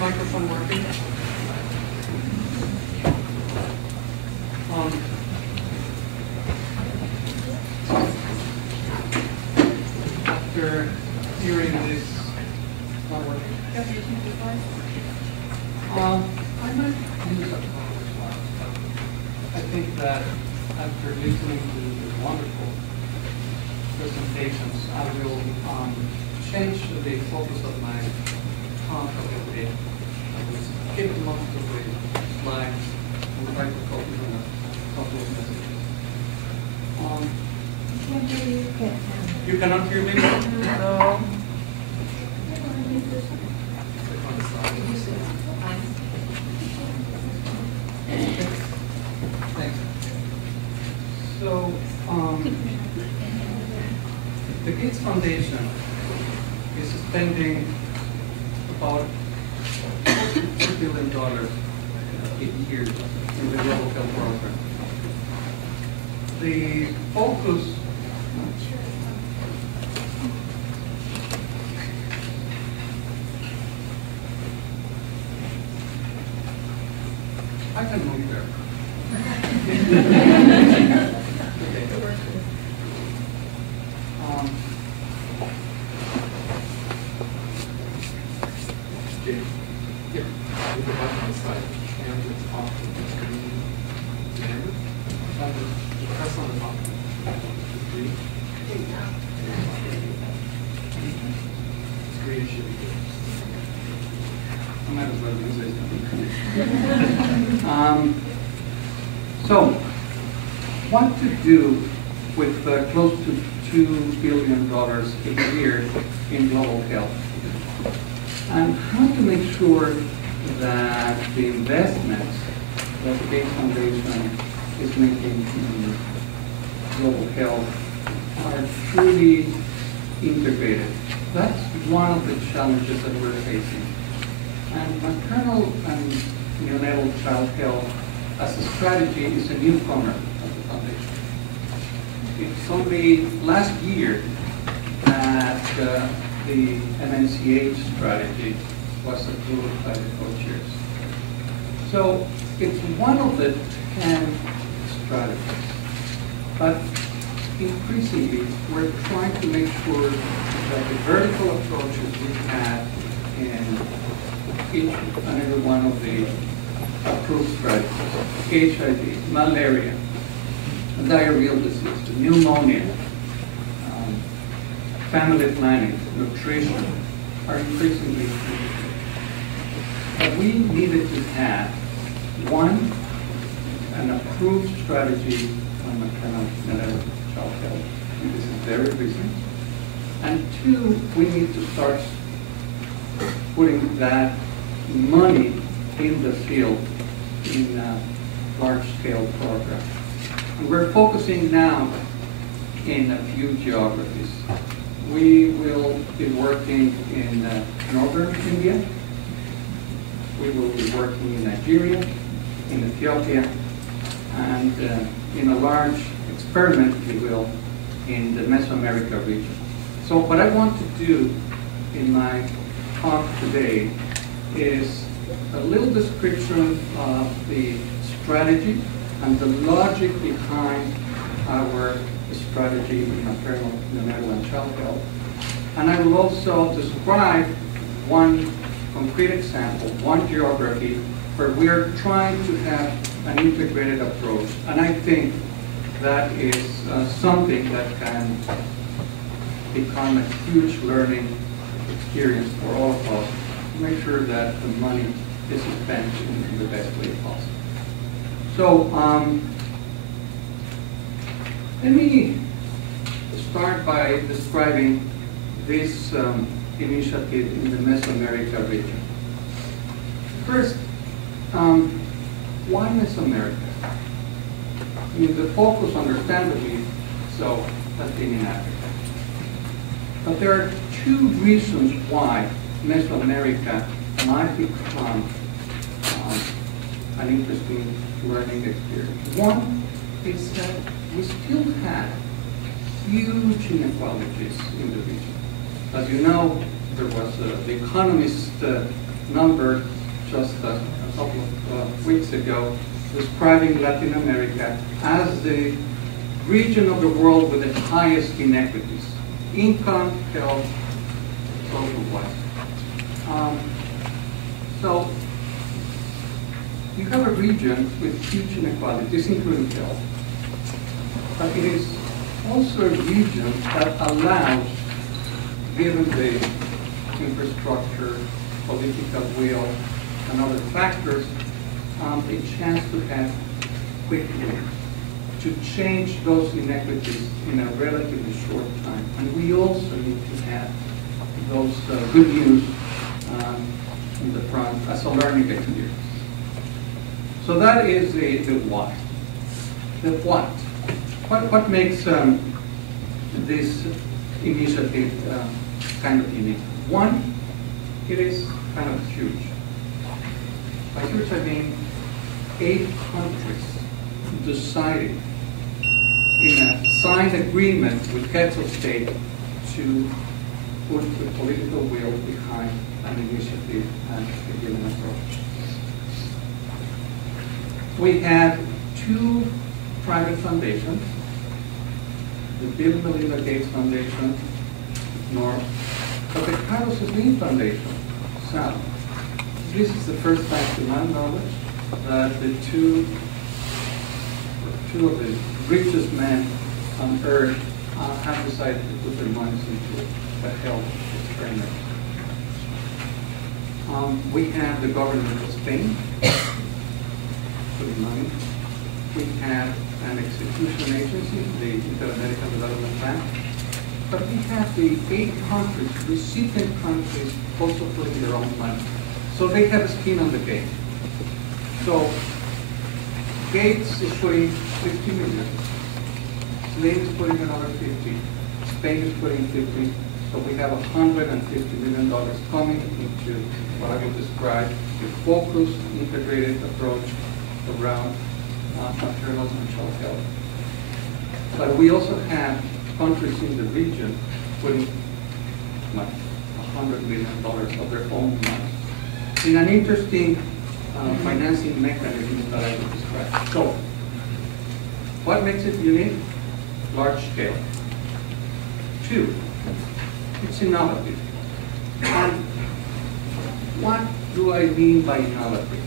microphone working? After hearing this, not working. I might use a PowerPoint. I think that after listening to the wonderful presentations, I will change the focus of my talk a little bit. I will skip most of the slides and try to focus on a couple of messages. You cannot hear me? No. Thanks. So, the Gates Foundation is spending about $2 billion a year in the global health program. The focus I can move there. Yeah, with the button on the side, and it's off the screen. Remember? You press on the top. Green. Screen should be good. I might as well use it. So, what to do with close to $2 billion a year in global health? And how to make sure that the investments that the Gates Foundation is making in global health are truly integrated. That's one of the challenges that we're facing. And maternal and neonatal child health as a strategy is a newcomer of the foundation. It's only last year that the MNCH strategy was approved by the co-chairs. So it's one of the 10 strategies. But increasingly, we're trying to make sure that the vertical approaches we have in each and every one of the approved strategies, HIV, malaria, diarrheal disease, pneumonia, family planning, nutrition, are increasingly important. But we needed to have, one, an approved strategy on maternal and child health, and this is very recent. And two, we need to start putting that money in the field in a large-scale program. And we're focusing now in a few geographies. We will be working in northern India. We will be working in Nigeria, in Ethiopia, and in a large experiment, if you will, in the Mesoamerica region. So what I want to do in my talk today is a little description of the strategy and the logic behind our strategy in maternal, neonatal, and child health. And I will also describe one concrete example, one geography, where we are trying to have an integrated approach. And I think that is something that can become a huge learning experience for all of us to make sure that the money is spent in the best way possible. So let me start by describing this initiative in the Mesoamerica region. First, why Mesoamerica? I mean, the focus, understandably so, has been in Africa. But there are two reasons why Mesoamerica might become an interesting learning experience. One is that we still have huge inequalities in the region. As you know, there was The Economist number just a couple of weeks ago, describing Latin America as the region of the world with the highest inequities, income, health, social-wise. So you have a region with huge inequalities, including health, but it is also a region that allows, given the infrastructure, political will, and other factors, a chance to have quick wins, to change those inequities in a relatively short time. And we also need to have those good news in the front as a learning experience. So that is the why. The what. What makes this initiative kind of unique? One, it is kind of huge. By huge, I mean 8 countries decided in a signed agreement with heads of state to put the political will behind an initiative and a given approach. We had 2 private foundations, the Bill and Melinda Gates Foundation, north, but the Carlos Slim Foundation, south. This is the first time, to my knowledge, that the two of the richest men on earth have decided to put their minds into the health experiment. We have the government of Spain putting money. We have an execution agency, the Inter-American Development Bank. But we have the 8 countries, recipient countries, also putting their own money. So they have a skin on the game. So Gates is putting 50 million. Slim is putting another 50. Spain is putting 50. So we have $150 million coming into what I will describe a focused, integrated approach around maternal and child health. But we also have countries in the region putting money, $100 million of their own money, in an interesting financing mechanism that I will describe. So, what makes it unique? Large scale. 2, it's innovative. And what do I mean by innovative?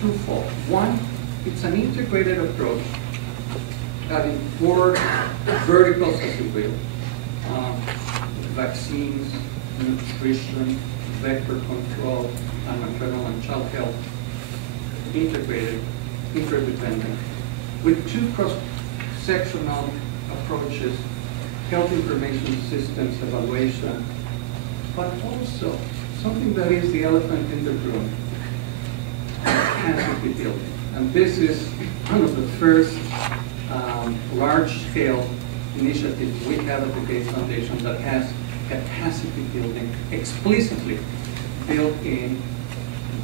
Twofold. One, it's an integrated approach having 4 verticals, as you will, vaccines, nutrition, vector control, and maternal and child health, integrated, interdependent, with 2 cross-sectional approaches, health information systems evaluation, but also something that is the elephant in the room, capacity building. And this is one of the first large-scale initiatives we have at the Gates Foundation that has capacity building explicitly built in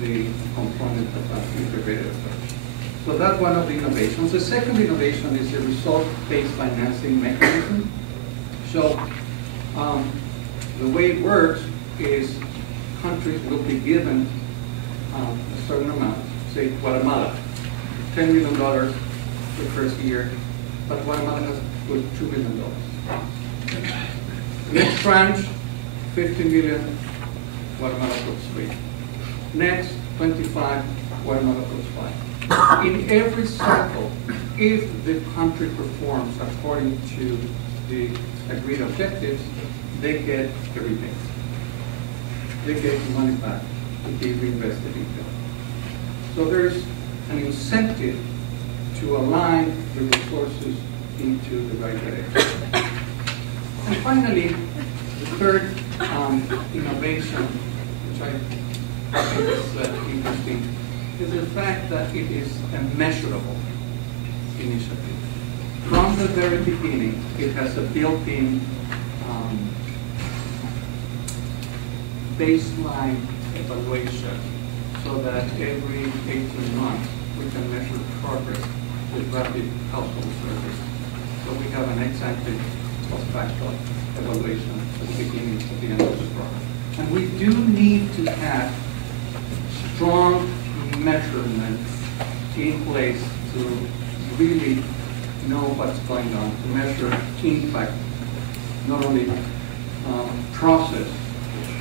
the component of an integrated approach. So that's one of the innovations. The second innovation is the result-based financing mechanism. So the way it works is countries will be given a certain amount, say Guatemala, $10 million the first year, but Guatemala has put $2 million. Next tranche, 50 million, Guatemala puts 3. Next, 25, Guatemala puts 5. In every cycle, if the country performs according to the agreed objectives, they get the rebate. They get the money back to be reinvested in health. So there's an incentive to align the resources into the right direction. And finally, the third innovation, which I think is interesting, is the fact that it is a measurable initiative. From the very beginning, it has a built-in baseline evaluation so that every 18 months we can measure progress with rapid household surveys. So we have an ex-ante post-factual evaluation at the beginning and at the end of the program. And we do need to have going on to measure impact, not only process,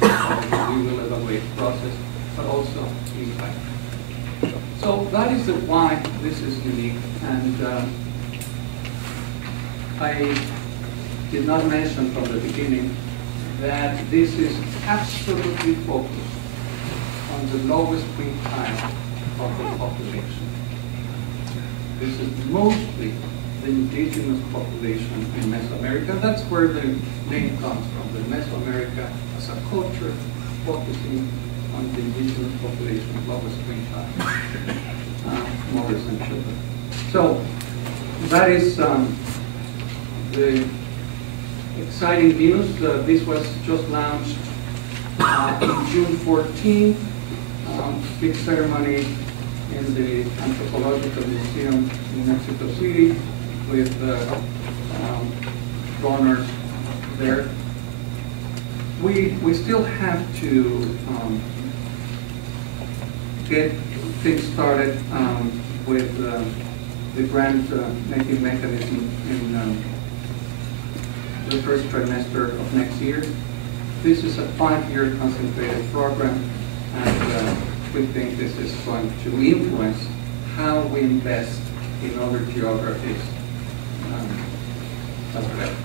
we will evaluate process, but also impact. So that is why this is unique, and I did not mention from the beginning that this is absolutely focused on the lowest quintile of the population. This is mostly the indigenous population in Mesoamerica. That's where the name comes from, the Mesoamerica as a culture focusing on the indigenous population, lowest quintile, mothers and children. So that is the exciting news. This was just launched in June 14th. Big ceremony in the Anthropological Museum in Mexico City with donors there. We still have to get things started with the grant making mechanism in the first trimester of next year. This is a 5-year concentrated program, and we think this is going to influence how we invest in other geographies as well.